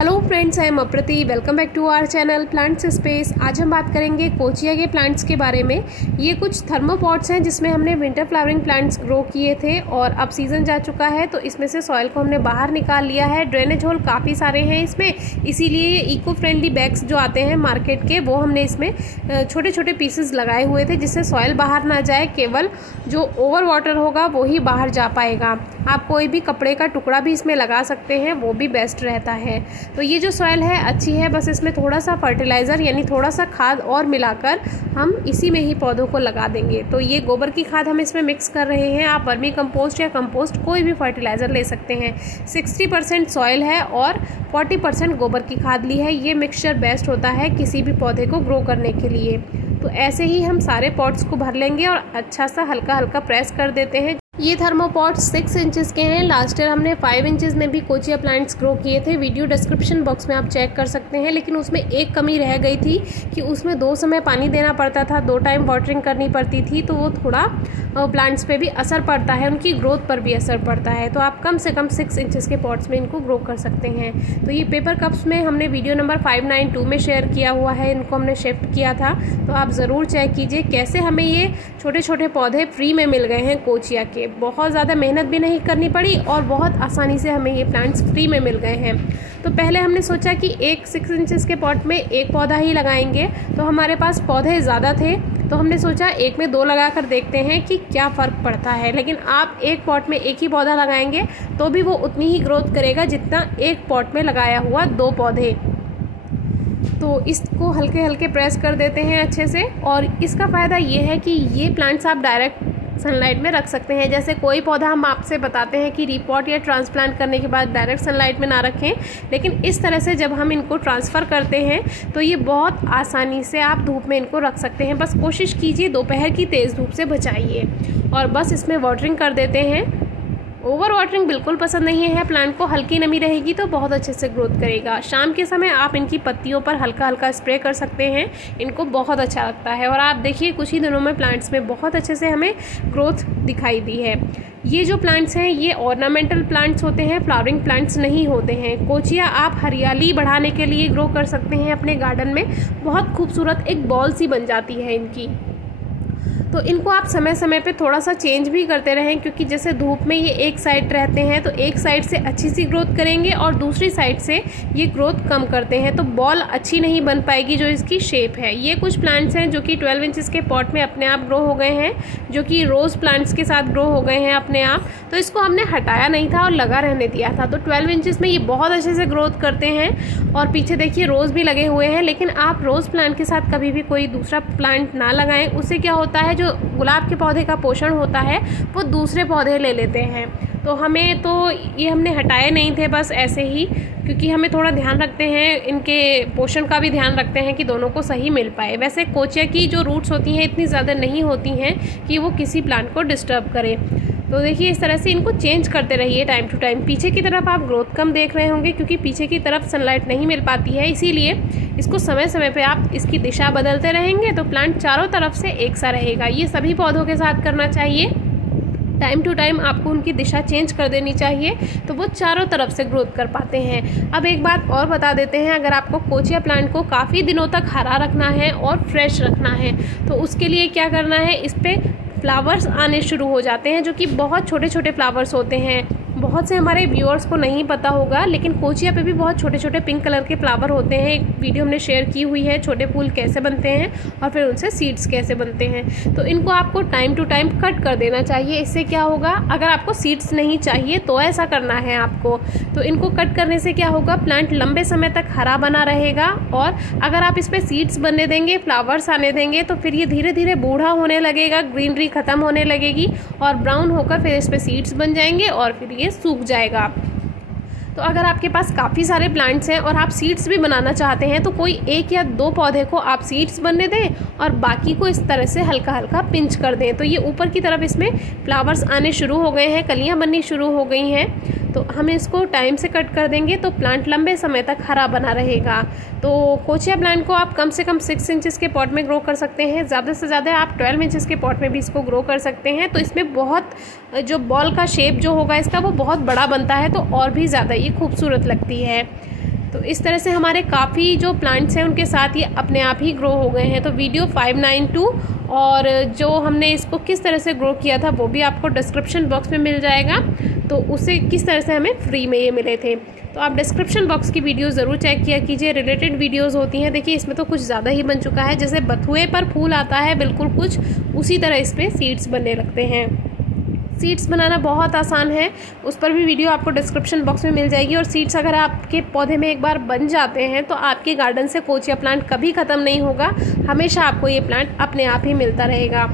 Hello friends, I am Aprati. Welcome back to our channel plants space. आज हम बात करेंगे कोचिया के प्लांट्स के बारे में। ये कुछ थर्मोपॉट्स हैं जिसमें हमने विंटर फ्लावरिंग प्लांट्स ग्रो किए थे और अब सीज़न जा चुका है तो इसमें से सॉइल को हमने बाहर निकाल लिया है। ड्रेनेज होल काफ़ी सारे हैं इसमें, इसीलिए ये इको फ्रेंडली बैग्स जो आते हैं मार्केट के वो हमने इसमें छोटे छोटे पीसेस लगाए हुए थे जिससे सॉइल बाहर ना जाए, केवल जो ओवर वाटर होगा वो ही बाहर जा पाएगा। आप कोई भी कपड़े का टुकड़ा भी इसमें लगा सकते हैं, वो भी बेस्ट रहता है। तो ये जो सॉइल है अच्छी है, बस इसमें थोड़ा सा फर्टिलाइज़र यानी थोड़ा सा खाद और मिलाकर हम इसी में ही पौधों को लगा देंगे। तो ये गोबर की खाद हम इसमें मिक्स कर रहे हैं। आप वर्मी कंपोस्ट या कंपोस्ट कोई भी फर्टिलाइज़र ले सकते हैं। 60% सॉइल है और 40% गोबर की खाद ली है। ये मिक्सचर बेस्ट होता है किसी भी पौधे को ग्रो करने के लिए। तो ऐसे ही हम सारे पॉट्स को भर लेंगे और अच्छा सा हल्का हल्का प्रेस कर देते हैं। ये थर्मोपॉट्स 6 इंचेस के हैं। लास्ट ईयर हमने 5 इंचेस में भी कोचिया प्लांट्स ग्रो किए थे। वीडियो डिस्क्रिप्शन बॉक्स में आप चेक कर सकते हैं। लेकिन उसमें एक कमी रह गई थी कि उसमें 2 समय पानी देना पड़ता था, 2 टाइम वाटरिंग करनी पड़ती थी। तो वो थोड़ा प्लांट्स पे भी असर पड़ता है, उनकी ग्रोथ पर भी असर पड़ता है। तो आप कम से कम 6 इंचेस के पॉट्स में इनको ग्रो कर सकते हैं। तो ये पेपर कप्स में हमने वीडियो नंबर 592 में शेयर किया हुआ है। इनको हमने शिफ्ट किया था, तो आप ज़रूर चेक कीजिए कैसे हमें ये छोटे छोटे पौधे फ्री में मिल गए हैं कोचिया के। बहुत ज़्यादा मेहनत भी नहीं करनी पड़ी और बहुत आसानी से हमें ये प्लांट्स फ्री में मिल गए हैं। तो पहले हमने सोचा कि एक 6 इंचेस के पॉट में एक पौधा ही लगाएंगे, तो हमारे पास पौधे ज़्यादा थे तो हमने सोचा एक में 2 लगा कर देखते हैं कि क्या फ़र्क पड़ता है। लेकिन आप एक पॉट में एक ही पौधा लगाएंगे तो भी वो उतनी ही ग्रोथ करेगा जितना एक पॉट में लगाया हुआ 2 पौधे। तो इसको हल्के हल्के प्रेस कर देते हैं अच्छे से। और इसका फ़ायदा ये है कि ये प्लांट्स आप डायरेक्ट सनलाइट में रख सकते हैं। जैसे कोई पौधा हम आपसे बताते हैं कि रिपॉट या ट्रांसप्लांट करने के बाद डायरेक्ट सनलाइट में ना रखें, लेकिन इस तरह से जब हम इनको ट्रांसफ़र करते हैं तो ये बहुत आसानी से आप धूप में इनको रख सकते हैं। बस कोशिश कीजिए दोपहर की तेज़ धूप से बचाइए। और बस इसमें वाटरिंग कर देते हैं। ओवर वाटरिंग बिल्कुल पसंद नहीं है प्लांट को। हल्की नमी रहेगी तो बहुत अच्छे से ग्रोथ करेगा। शाम के समय आप इनकी पत्तियों पर हल्का हल्का स्प्रे कर सकते हैं, इनको बहुत अच्छा लगता है। और आप देखिए कुछ ही दिनों में प्लांट्स में बहुत अच्छे से हमें ग्रोथ दिखाई दी है। ये जो प्लांट्स हैं ये ऑर्नामेंटल प्लांट्स होते हैं, फ्लावरिंग प्लांट्स नहीं होते हैं। कोचिया आप हरियाली बढ़ाने के लिए ग्रो कर सकते हैं अपने गार्डन में। बहुत खूबसूरत एक बॉल सी बन जाती है इनकी। तो इनको आप समय समय पे थोड़ा सा चेंज भी करते रहें, क्योंकि जैसे धूप में ये एक साइड रहते हैं तो एक साइड से अच्छी सी ग्रोथ करेंगे और दूसरी साइड से ये ग्रोथ कम करते हैं, तो बॉल अच्छी नहीं बन पाएगी जो इसकी शेप है। ये कुछ प्लांट्स हैं जो कि 12 इंचेस के पॉट में अपने आप ग्रो हो गए हैं, जो कि रोज़ प्लांट्स के साथ ग्रो हो गए हैं अपने आप। तो इसको हमने हटाया नहीं था और लगा रहने दिया था। तो 12 इंचेस में ये बहुत अच्छे से ग्रोथ करते हैं। और पीछे देखिए रोज़ भी लगे हुए हैं। लेकिन आप रोज़ प्लांट के साथ कभी भी कोई दूसरा प्लांट ना लगाएं, उससे क्या होता है जो गुलाब के पौधे का पोषण होता है वो दूसरे पौधे ले लेते हैं। तो हमें तो ये हमने हटाए नहीं थे, बस ऐसे ही, क्योंकि हमें थोड़ा ध्यान रखते हैं, इनके पोषण का भी ध्यान रखते हैं कि दोनों को सही मिल पाए। वैसे कोचिया की जो रूट्स होती हैं इतनी ज़्यादा नहीं होती हैं कि वो किसी प्लांट को डिस्टर्ब करे। तो देखिए इस तरह से इनको चेंज करते रहिए टाइम टू टाइम। पीछे की तरफ आप ग्रोथ कम देख रहे होंगे क्योंकि पीछे की तरफ सनलाइट नहीं मिल पाती है, इसीलिए इसको समय समय पे आप इसकी दिशा बदलते रहेंगे तो प्लांट चारों तरफ से एक सा रहेगा। ये सभी पौधों के साथ करना चाहिए। टाइम टू टाइम आपको उनकी दिशा चेंज कर देनी चाहिए तो वो चारों तरफ से ग्रोथ कर पाते हैं। अब एक बात और बता देते हैं, अगर आपको कोचिया प्लांट को काफ़ी दिनों तक हरा रखना है और फ्रेश रखना है तो उसके लिए क्या करना है, इस पर फ्लावर्स आने शुरू हो जाते हैं जो कि बहुत छोटे छोटे फ्लावर्स होते हैं। बहुत से हमारे व्यूअर्स को नहीं पता होगा, लेकिन कोचिया पे भी बहुत छोटे छोटे पिंक कलर के फ्लावर होते हैं। एक वीडियो हमने शेयर की हुई है, छोटे फूल कैसे बनते हैं और फिर उनसे सीड्स कैसे बनते हैं। तो इनको आपको टाइम टू टाइम कट कर देना चाहिए। इससे क्या होगा, अगर आपको सीड्स नहीं चाहिए तो ऐसा करना है आपको। तो इनको कट करने से क्या होगा, प्लांट लंबे समय तक हरा बना रहेगा। और अगर आप इस पर सीड्स बनने देंगे, फ्लावर्स आने देंगे, तो फिर ये धीरे धीरे बूढ़ा होने लगेगा, ग्रीनरी ख़त्म होने लगेगी और ब्राउन होकर फिर इस पर सीड्स बन जाएंगे और फिर ये सूख जाएगा। तो अगर आपके पास काफ़ी सारे प्लांट्स हैं और आप सीड्स भी बनाना चाहते हैं तो कोई 1 या 2 पौधे को आप सीड्स बनने दें और बाकी को इस तरह से हल्का हल्का पिंच कर दें। तो ये ऊपर की तरफ इसमें फ्लावर्स आने शुरू हो गए हैं, कलियां बननी शुरू हो गई हैं। तो हम इसको टाइम से कट कर देंगे तो प्लांट लंबे समय तक हरा बना रहेगा। तो कोचिया प्लांट को आप कम से कम 6 इंचेस के पॉट में ग्रो कर सकते हैं। ज़्यादा से ज़्यादा आप 12 इंचेस के पॉट में भी इसको ग्रो कर सकते हैं। तो इसमें बहुत जो बॉल का शेप जो होगा इसका वो बहुत बड़ा बनता है, तो और भी ज़्यादा ये खूबसूरत लगती है। तो इस तरह से हमारे काफ़ी जो प्लांट्स हैं उनके साथ ये अपने आप ही ग्रो हो गए हैं। तो वीडियो 592 और जो हमने इसको किस तरह से ग्रो किया था वो भी आपको डिस्क्रिप्शन बॉक्स में मिल जाएगा। तो उसे किस तरह से हमें फ्री में ये मिले थे, तो आप डिस्क्रिप्शन बॉक्स की वीडियो ज़रूर चेक किया कीजिए। रिलेटेड वीडियोस होती हैं। देखिए इसमें तो कुछ ज़्यादा ही बन चुका है, जैसे बथुए पर फूल आता है बिल्कुल कुछ उसी तरह इस पर सीड्स बनने लगते हैं। सीड्स बनाना बहुत आसान है, उस पर भी वीडियो आपको डिस्क्रिप्शन बॉक्स में मिल जाएगी। और सीड्स अगर आपके पौधे में एक बार बन जाते हैं तो आपके गार्डन से कोचिया प्लांट कभी ख़त्म नहीं होगा, हमेशा आपको ये प्लांट अपने आप ही मिलता रहेगा।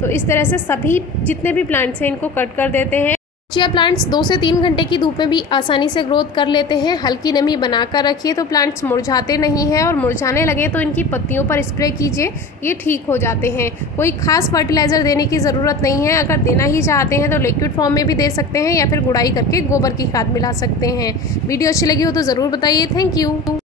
तो इस तरह से सभी जितने भी प्लांट्स हैं इनको कट कर देते हैं। कोचिया प्लांट्स 2 से 3 घंटे की धूप में भी आसानी से ग्रोथ कर लेते हैं। हल्की नमी बनाकर रखिए तो प्लांट्स मुरझाते नहीं हैं, और मुरझाने लगे तो इनकी पत्तियों पर स्प्रे कीजिए, ये ठीक हो जाते हैं। कोई खास फर्टिलाइज़र देने की ज़रूरत नहीं है। अगर देना ही चाहते हैं तो लिक्विड फॉर्म में भी दे सकते हैं या फिर गुड़ाई करके गोबर की खाद मिला सकते हैं। वीडियो अच्छी लगी हो तो ज़रूर बताइए। Thank you.